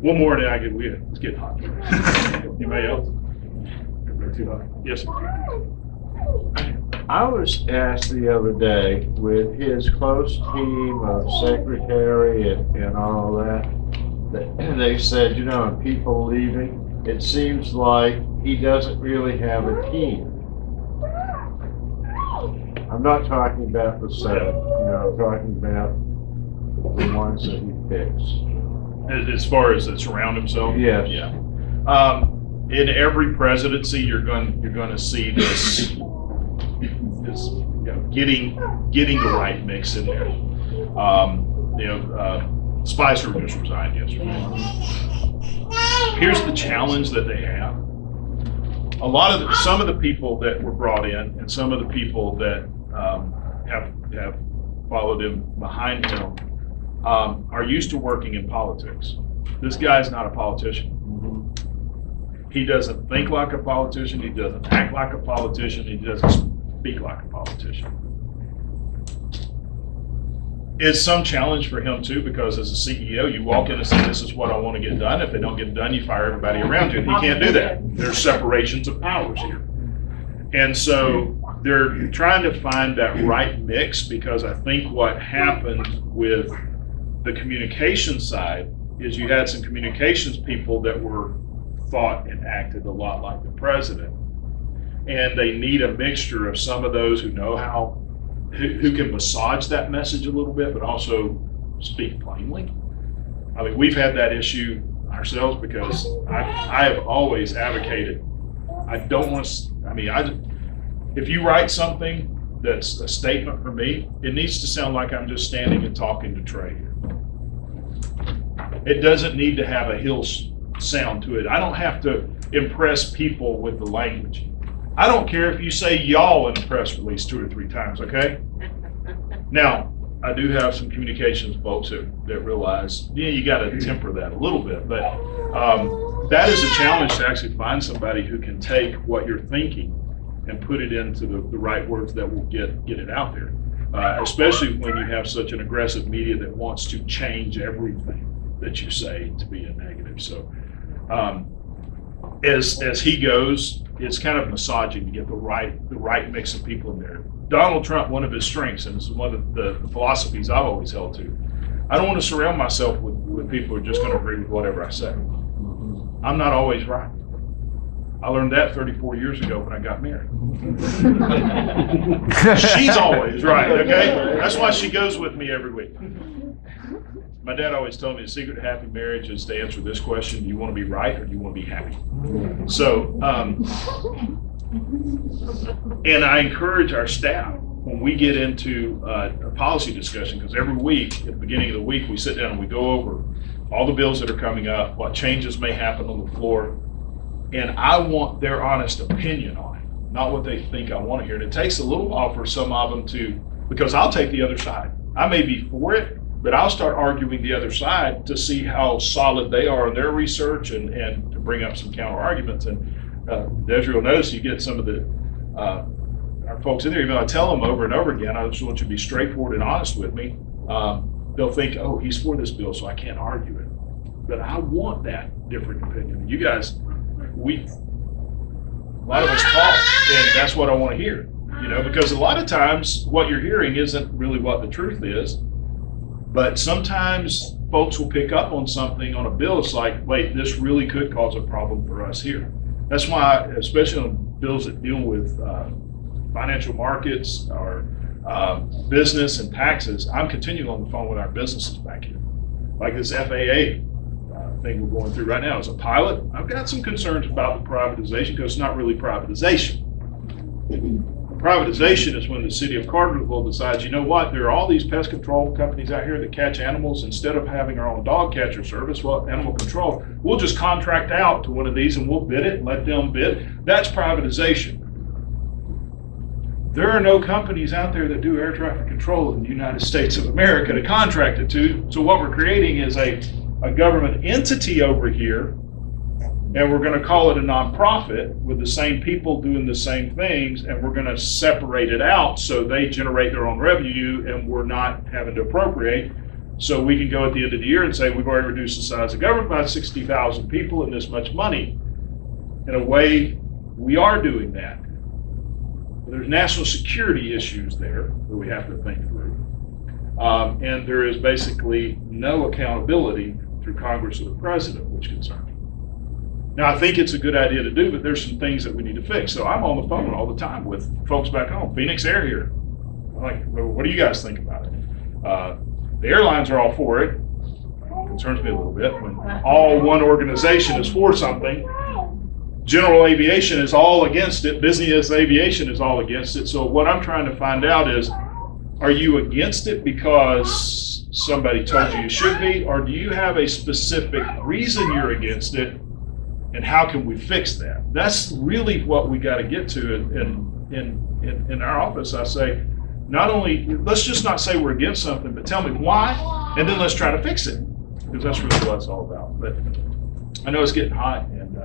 One more and then it's getting hot. Anybody else? Too hot? Yes, sir. I was asked the other day, with his close team of secretary and all that, they said, you know, and people leaving, it seems like he doesn't really have a team. I'm not talking about the seven, you know, I'm talking about the ones that he picks. As far as that surround himself? Yes. Yeah. In every presidency, you're going to see this you know, getting the right mix in there. You know, Spicer just resigned yesterday. Here's the challenge that they have. Some of the people that were brought in and some of the people that have followed him behind him are used to working in politics. This guy's not a politician. He doesn't think like a politician. He doesn't act like a politician. He doesn't speak like a politician. It's some challenge for him too, because as a CEO, you walk in and say, this is what I want to get done. If they don't get done, you fire everybody around you. And he can't do that. There's separations of powers here. And so they're trying to find that right mix, because I think what happened with the communication side is you had some communications people that were thought and acted a lot like the president. And they need a mixture of some of those who know how, who can massage that message a little bit, but also speak plainly. I mean, we've had that issue ourselves, because I have always advocated, I don't want to, I mean, if you write something that's a statement for me, it needs to sound like I'm just standing and talking to Trey. It doesn't need to have a hill sound to it. I don't have to impress people with the language. I don't care if you say y'all in the press release 2 or 3 times, okay? Now, I do have some communications folks that realize, yeah, you got to temper that a little bit, but that is a challenge, to actually find somebody who can take what you're thinking and put it into the right words that will get it out there, especially when you have such an aggressive media that wants to change everything that you say to be a negative. So as he goes, it's kind of massaging to get the right mix of people in there. Donald Trump, one of his strengths, and this is one of the philosophies I've always held to, I don't want to surround myself with people who are just going to agree with whatever I say. I'm not always right. I learned that 34 years ago when I got married. She's always right, okay? That's why she goes with me every week. My dad always told me the secret to happy marriage is to answer this question: do you want to be right or do you want to be happy? So, and I encourage our staff when we get into a policy discussion, because every week, at the beginning of the week, we sit down and we go over all the bills that are coming up, what changes may happen on the floor, and I want their honest opinion on it, not what they think I want to hear. And it takes a little while for some of them to, because I'll take the other side. I may be for it, but I'll start arguing the other side to see how solid they are in their research and to bring up some counter arguments. And as you'll notice, you get some of the our folks in there, even though I tell them over and over again, I just want you to be straightforward and honest with me. They'll think, oh, he's for this bill, so I can't argue it. But I want that different opinion. You guys, a lot of us talk, and that's what I want to hear. You know, because a lot of times what you're hearing isn't really what the truth is. But sometimes folks will pick up on something on a bill. It's like, wait, this really could cause a problem for us here. That's why, especially on bills that deal with financial markets or business and taxes, I'm continuing on the phone with our businesses back here. Like this FAA thing we're going through right now as a pilot, I've got some concerns about the privatization, because it's not really privatization. Privatization is when the city of Cartersville decides, you know what, there are all these pest control companies out here that catch animals. Instead of having our own dog catcher service, well, animal control, we'll just contract out to one of these and we'll bid it and let them bid. That's privatization. There are no companies out there that do air traffic control in the United States of America to contract it to. So what we're creating is a government entity over here, and we're going to call it a nonprofit with the same people doing the same things, and we're going to separate it out so they generate their own revenue and we're not having to appropriate. So we can go at the end of the year and say, we've already reduced the size of government by 60,000 people and this much money. In a way, we are doing that. But there's national security issues there that we have to think through. And there is basically no accountability through Congress or the president, which concerns me. Now, I think it's a good idea to do, but there's some things that we need to fix. So I'm on the phone all the time with folks back home. Phoenix Air here. I'm like, well, what do you guys think about it? The airlines are all for it. It concerns me a little bit when all one organization is for something. General aviation is all against it. Business aviation is all against it. So what I'm trying to find out is, are you against it because somebody told you should be, or do you have a specific reason you're against it, and how can we fix that? That's really what we got to get to in our office. I say, not only, let's just not say we're against something, but tell me why, and then let's try to fix it, because that's really what it's all about. But I know it's getting hot, and